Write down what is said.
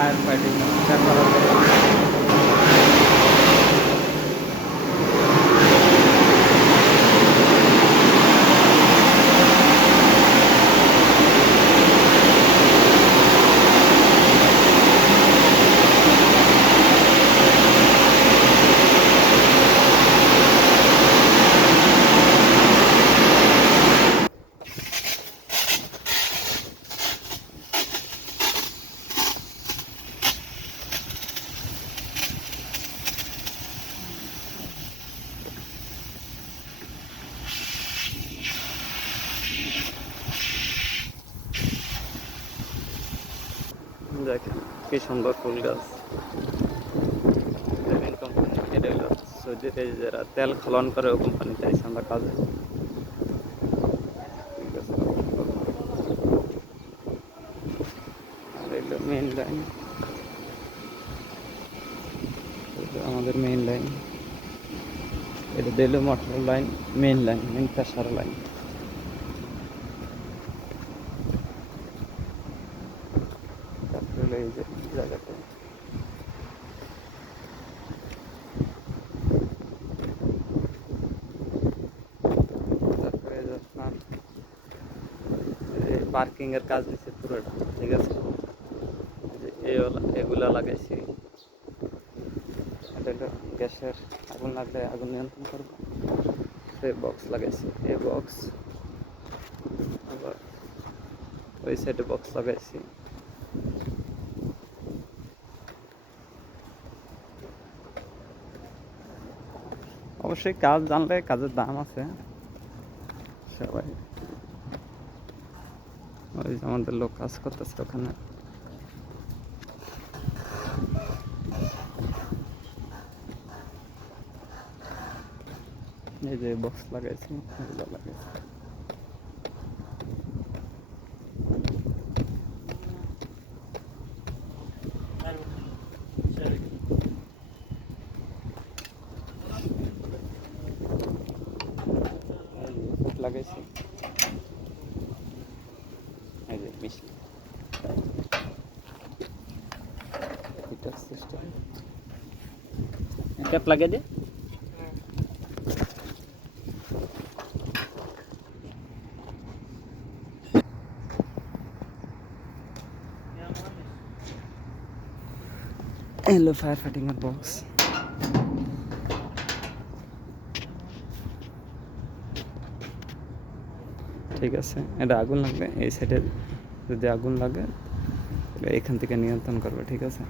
Fire fighting করা যায়। দেখেন কি সুন্দর ফুল গাছ। কোম্পানি এটা হলো সৌদিতে যারা তেল খনন করে ওই কোম্পানিতে আইসি আমরা কাজে। ঠিক আছে, আর এগুলো মেইন লাইন, আমাদের মেইন লাইন। এটা দিল motor line, main line, main pressure line. তারপরে এই যে জায়গাটা পার্কিং এর কাজ নিচ্ছে পুরোটা। ঠিক আছে, এগুলা লাগাইছি। এটা হলো গ্যাসের, আগুন লাগলে আগুন নিয়ন্ত্রণ করবো, সেই বক্স লাগাইছি। এই বক্স আবার ওই সাইডে বক্স লাগাইছি। অবশ্যই কাজ জানলে কাজের দাম আছে সবাই। ওই যে আমাদের লোক কাজ করতেছে ওখানে। এই যে বক্স লাগাইছি, এগুলো লাগাইছি। লাগাইছি এই যে মিশি হিটার সিস্টেম ট্যাপ লাগিয়ে দে। হ্যালো ফায়ার ফাইটিং এর বক্স। ঠিক আছে, এটা আগুন লাগবে এই সাইডে, যদি আগুন লাগে তাহলে এখান থেকে নিয়ন্ত্রণ করবে। ঠিক আছে।